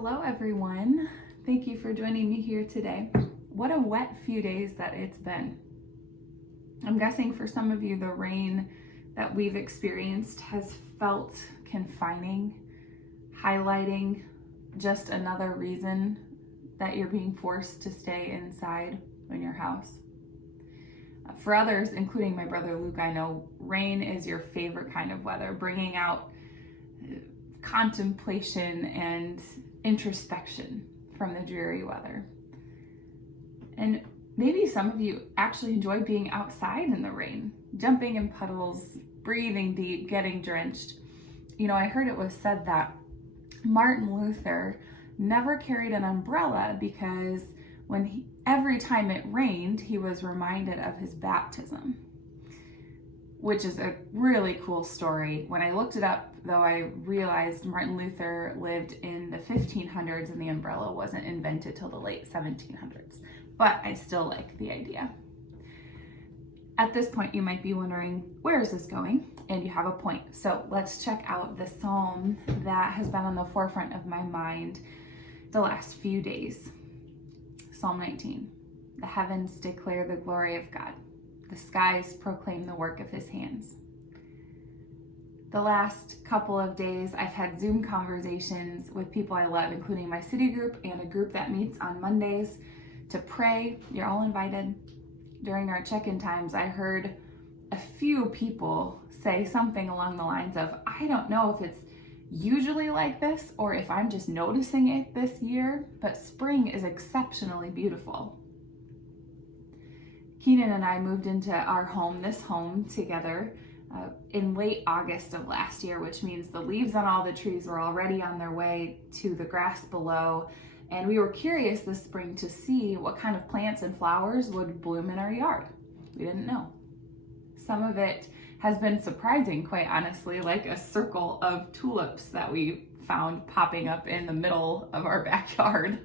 Hello everyone. Thank you for joining me here today. What a wet few days that it's been. I'm guessing for some of you the rain that we've experienced has felt confining, highlighting just another reason that you're being forced to stay inside in your house. For others, including my brother Luke, I know rain is your favorite kind of weather, bringing out contemplation and introspection from the dreary weather. And maybe some of you actually enjoy being outside in the rain, jumping in puddles, breathing deep, getting drenched. You know, I heard it was said that Martin Luther never carried an umbrella because every time it rained, he was reminded of his baptism, which is a really cool story. When I looked it up, though, I realized Martin Luther lived in the 1500s and the umbrella wasn't invented till the late 1700s. But I still like the idea. At this point, you might be wondering, where is this going? And you have a point. So let's check out the psalm that has been on the forefront of my mind the last few days. Psalm 19. The heavens declare the glory of God. The skies proclaim the work of his hands. The last couple of days, I've had Zoom conversations with people I love, including my city group and a group that meets on Mondays to pray. You're all invited. During our check-in times, I heard a few people say something along the lines of, I don't know if it's usually like this or if I'm just noticing it this year, but spring is exceptionally beautiful. Keenan and I moved into our home, this home, together in late August of last year, which means the leaves on all the trees were already on their way to the grass below. And we were curious this spring to see what kind of plants and flowers would bloom in our yard. We didn't know. Some of it has been surprising, quite honestly, like a circle of tulips that we found popping up in the middle of our backyard.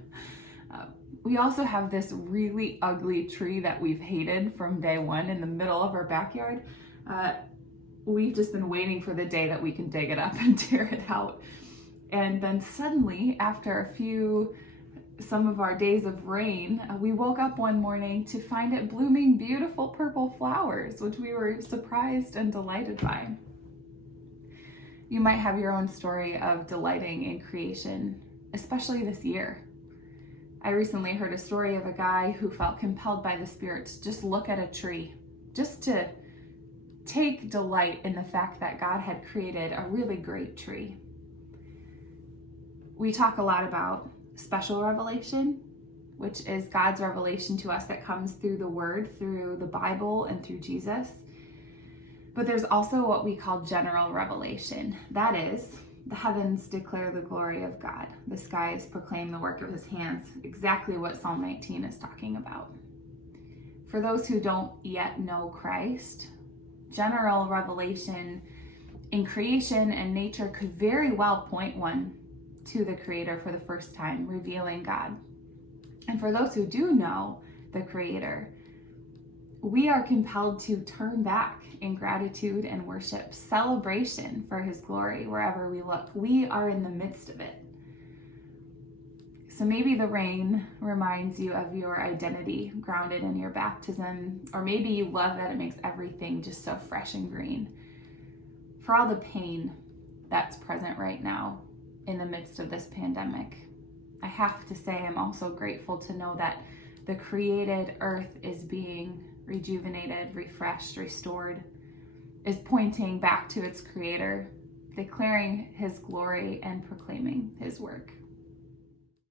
We also have this really ugly tree that we've hated from day one in the middle of our backyard. We've just been waiting for the day that we can dig it up and tear it out. And then suddenly, after some of our days of rain, we woke up one morning to find it blooming beautiful purple flowers, which we were surprised and delighted by. You might have your own story of delighting in creation, especially this year. I recently heard a story of a guy who felt compelled by the Spirit to just look at a tree, just to take delight in the fact that God had created a really great tree. We talk a lot about special revelation, which is God's revelation to us that comes through the Word, through the Bible, and through Jesus. But there's also what we call general revelation. That is, the heavens declare the glory of God. The skies proclaim the work of his hands. Exactly what Psalm 19 is talking about. For those who don't yet know Christ, general revelation in creation and nature could very well point one to the Creator for the first time, revealing God. And for those who do know the Creator, we are compelled to turn back in gratitude and worship, celebration for his glory wherever we look. We are in the midst of it. So maybe the rain reminds you of your identity grounded in your baptism, or maybe you love that it makes everything just so fresh and green. For all the pain that's present right now in the midst of this pandemic, I have to say I'm also grateful to know that the created earth is being rejuvenated, refreshed, restored, is pointing back to its Creator, declaring his glory and proclaiming his work.